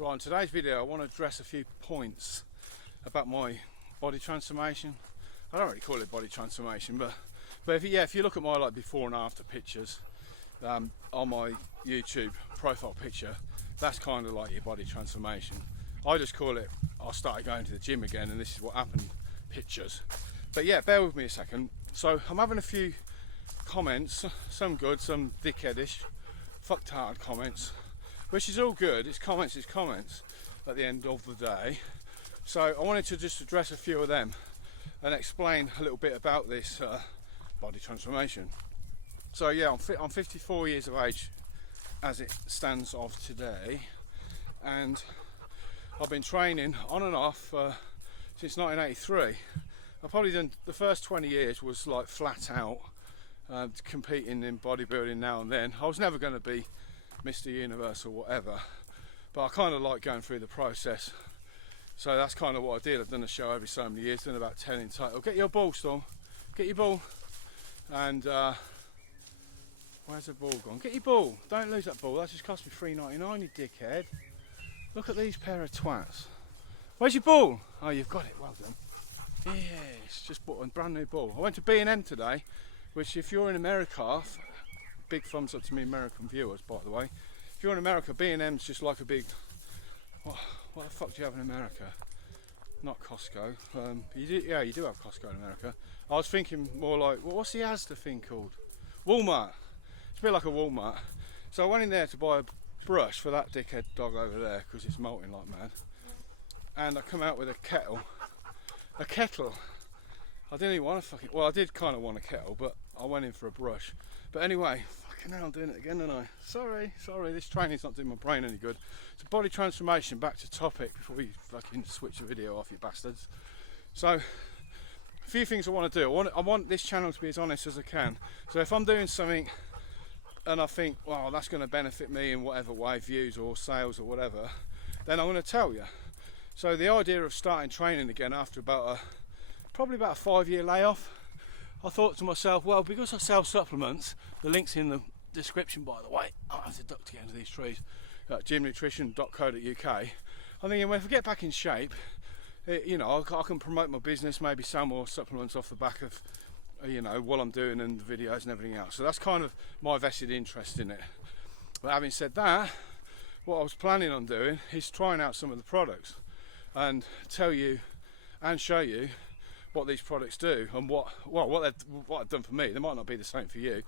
Right, in today's video I want to address a few points about my body transformation. I don't really call it body transformation, but if you look at my like before and after pictures on my YouTube profile picture, that's kind of like your body transformation. I just call it, I started going to the gym again and this is what happened pictures. But yeah, bear with me a second. So I'm having a few comments, some good, some dickheadish, fucktard comments, which is all good. It's comments at the end of the day. So I wanted to just address a few of them and explain a little bit about this body transformation. So yeah, I'm 54 years of age as it stands of today, and I've been training on and off since 1983. I've probably done the first 20 years was like flat out competing in bodybuilding now and then. I was never going to be Mr. Universe or whatever, but I kind of like going through the process. So that's kind of what I did. I've done a show every so many years, done about 10 in total. Get your ball, Storm. Get your ball. And where's the ball gone? Get your ball. Don't lose that ball. That just cost me $3.99, you dickhead. Look at these pair of twats. Where's your ball? Oh, you've got it. Well done. Yes, just bought a brand new ball. I went to B&M today, which if you're in America, big thumbs up to me American viewers, by the way. If you're in America, B&M's just like a big... What the fuck do you have in America? Not Costco. You do have Costco in America. I was thinking more like, what's the Asda thing called? Walmart. It's a bit like a Walmart. So I went in there to buy a brush for that dickhead dog over there because it's molting like mad. And I come out with a kettle. A kettle. I didn't even want to fucking... Well, I did kind of want a kettle, but I went in for a brush. But anyway, fucking hell, I'm doing it again, didn't I? Sorry, this training's not doing my brain any good. So body transformation, back to topic before we fucking switch the video off, you bastards. So, a few things I want to do. I want this channel to be as honest as I can. So if I'm doing something and I think, well, that's going to benefit me in whatever way, views or sales or whatever, then I'm going to tell you. So the idea of starting training again after probably about a 5-year layoff, I thought to myself, well, because I sell supplements, the link's in the description, by the way. I have to duck to get into these trees. Gymnutrition.co.uk. I'm thinking, well, if I get back in shape, I can promote my business, maybe sell more supplements off the back of, what I'm doing and the videos and everything else. So that's kind of my vested interest in it. But having said that, what I was planning on doing is trying out some of the products and tell you and show you what these products do and what they've done for me. They might not be the same for you,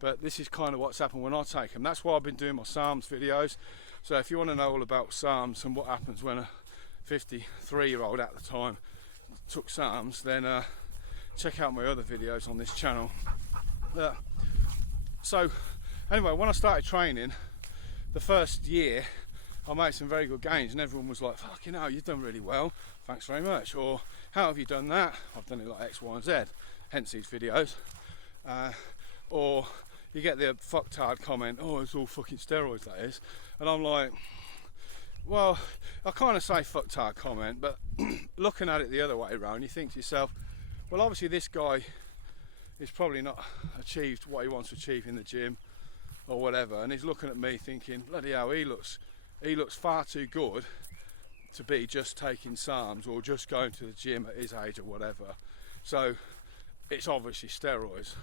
but this is kind of what's happened when I take them. That's why I've been doing my SARMs videos. So if you want to know all about SARMs and what happens when a 53-year-old at the time took SARMs, then check out my other videos on this channel. So anyway, when I started training, the first year I made some very good gains and everyone was like, fucking hell, you've done really well, thanks very much. Or, how have you done that? I've done it like X, Y and Z, hence these videos. Or you get the fucktard comment, oh, it's all fucking steroids, that is. And I'm like, well, I kind of say fucktard comment, but looking at it the other way around, you think to yourself, well, obviously this guy is probably not achieved what he wants to achieve in the gym or whatever, and he's looking at me thinking, bloody hell, he looks far too good to be just taking SARMs or just going to the gym at his age or whatever. So it's obviously steroids,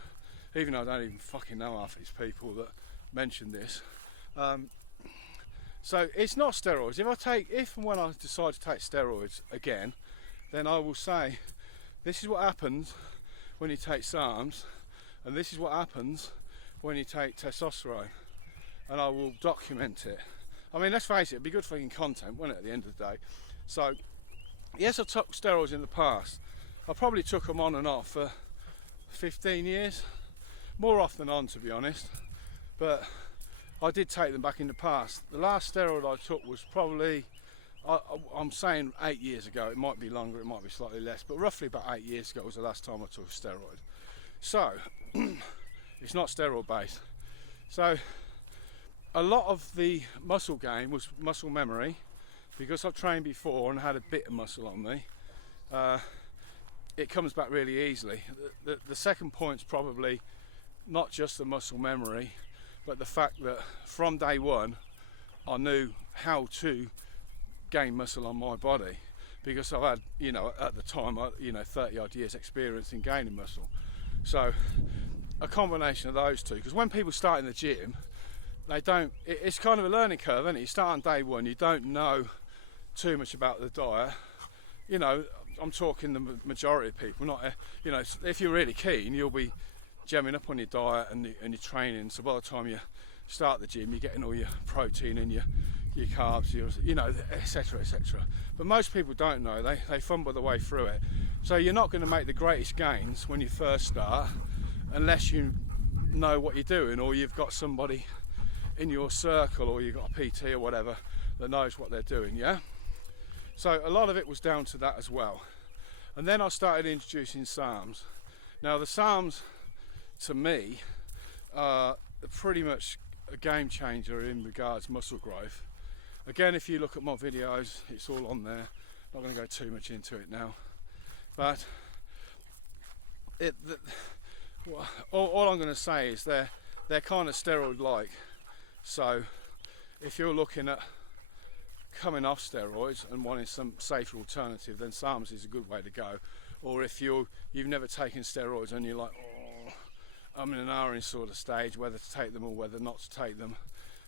even though I don't even fucking know half these people that mention this. So it's not steroids. If and when I decide to take steroids again, then I will say, this is what happens when you take SARMs, and this is what happens when you take testosterone, and I will document it. I mean, let's face it, it'd be good fucking content, wouldn't it, at the end of the day? So, yes, I took steroids in the past. I probably took them on and off for 15 years. More off than on, to be honest. But I did take them back in the past. The last steroid I took was probably, I'm saying 8 years ago. It might be longer, it might be slightly less, but roughly about 8 years ago was the last time I took a steroid. So, it's not steroid based. So, a lot of the muscle gain was muscle memory, because I've trained before and had a bit of muscle on me. It comes back really easily. The second point's probably not just the muscle memory, but the fact that from day one I knew how to gain muscle on my body, because I've had, you know, at the time, 30 odd years experience in gaining muscle. So a combination of those two, because when people start in the gym, they don't, it's kind of a learning curve, isn't it? You start on day one, you don't know too much about the diet. You know, I'm talking the majority of people, not, you know, if you're really keen, you'll be gemming up on your diet and your training, so by the time you start the gym, you're getting all your protein and your carbs, you know, etc, etc. But most people don't know, they fumble their way through it. So you're not going to make the greatest gains when you first start unless you know what you're doing, or you've got somebody in your circle, or you've got a PT or whatever that knows what they're doing, yeah? So a lot of it was down to that as well. And then I started introducing SARMs. Now the SARMs, to me, are pretty much a game changer in regards to muscle growth. Again, if you look at my videos, it's all on there. Not going to go too much into it now. But all I'm going to say is they're kind of steroid-like. So if you're looking at coming off steroids and wanting some safer alternative, then SARMs is a good way to go. Or if you've never taken steroids and you're like, oh, I'm in an R sort of stage, whether to take them or whether not to take them,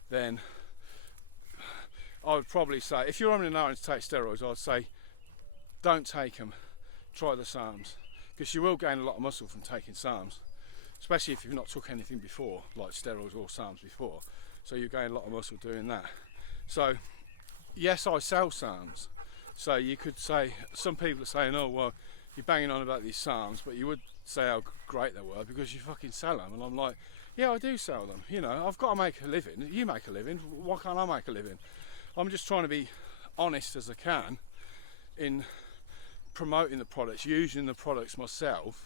then I would probably say, if you're on an R to take steroids, I'd say don't take them, try the SARMs, because you will gain a lot of muscle from taking SARMs, especially if you've not took anything before, like steroids or SARMs before, so you gain a lot of muscle doing that. So yes, I sell SARMs, so you could say, some people are saying, oh well, you're banging on about these SARMs, but you would say how great they were because you fucking sell them. And I'm like, yeah, I do sell them, you know, I've got to make a living, you make a living, why can't I make a living? I'm just trying to be honest as I can in promoting the products, using the products myself,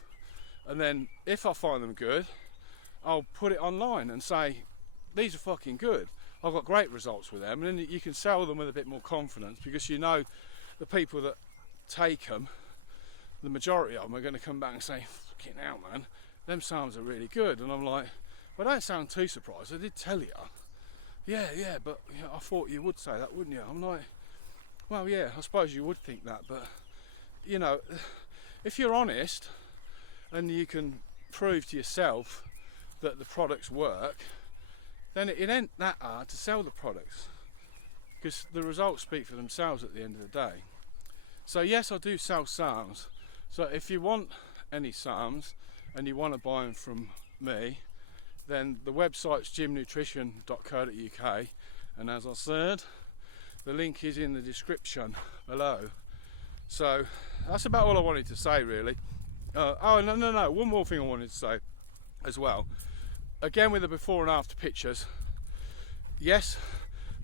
and then if I find them good, I'll put it online and say, these are fucking good, I've got great results with them, and then you can sell them with a bit more confidence, because you know the people that take them, the majority of them are going to come back and say, fucking hell man, them SARMs are really good. And I'm like, well, don't sound too surprised, I did tell you. Yeah, but you know, I thought you would say that, wouldn't you? I'm like, well, yeah, I suppose you would think that, but you know, if you're honest and you can prove to yourself that the products work, then it ain't that hard to sell the products, because the results speak for themselves at the end of the day. So yes, I do sell SARMs. So if you want any SARMs and you want to buy them from me, then the website's gymnutrition.co.uk, and as I said, the link is in the description below. So that's about all I wanted to say, really. Oh no, one more thing I wanted to say as well, again with the before and after pictures. Yes,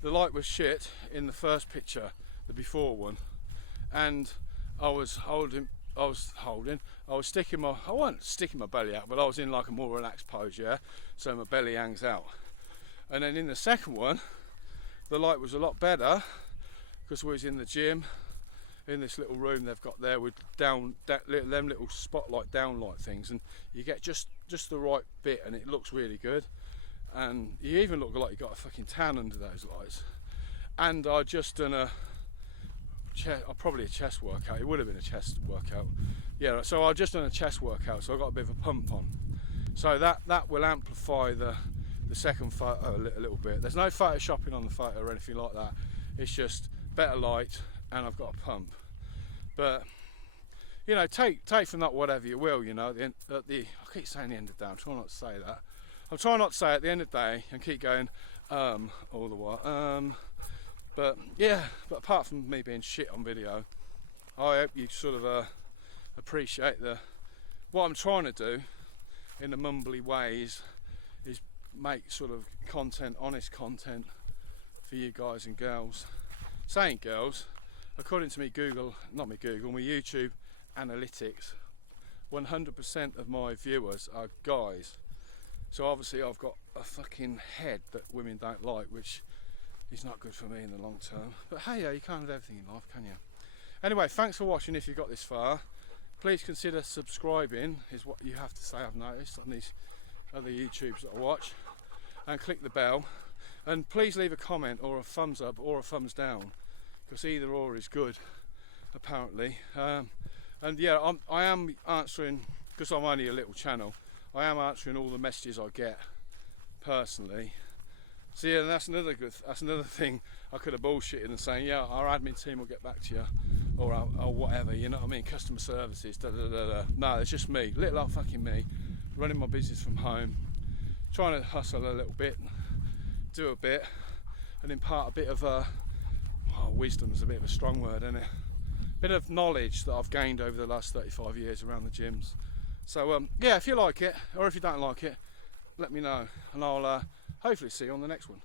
the light was shit in the first picture, the before one, and I wasn't sticking my belly out, but I was in like a more relaxed pose, yeah, so my belly hangs out. And then in the second one, the light was a lot better, because we was in the gym, in this little room they've got there with them little spotlight downlight things, and you get just the right bit, and it looks really good, and you even look like you got a fucking tan under those lights. And I just done probably a chest workout. It would have been a chest workout, yeah. So I just done a chest workout, so I got a bit of a pump on. So that will amplify the second photo a little bit. There's no photoshopping on the photo or anything like that. It's just better light, and I've got a pump. But you know, take from that whatever you will. You know, I keep saying the end of the day. I'm trying not to say that. I'm trying not to say at the end of the day and keep going all the while. But yeah, but apart from me being shit on video, I hope you sort of appreciate what I'm trying to do in a mumbly ways is make sort of content, honest content for you guys and girls. Saying girls, according to my YouTube analytics, 100% of my viewers are guys. So obviously I've got a fucking head that women don't like, which is not good for me in the long term. But hey, you can't have everything in life, can you? Anyway, thanks for watching. If you got this far, please consider subscribing, is what you have to say, I've noticed, on these other YouTubes that I watch, and click the bell, and please leave a comment or a thumbs up or a thumbs down, because either or is good, apparently. And yeah, I am answering, because I'm only a little channel, I am answering all the messages I get personally. So yeah, that's another thing. I could have bullshitted and saying, yeah, our admin team will get back to you, or whatever, you know what I mean, customer services, da da da da. No, it's just me, little old fucking me, running my business from home, trying to hustle a little bit, do a bit, and impart a bit of wisdom is a bit of a strong word, isn't it? Bit of knowledge that I've gained over the last 35 years around the gyms. So yeah, if you like it, or if you don't like it, let me know, and I'll hopefully see you on the next one.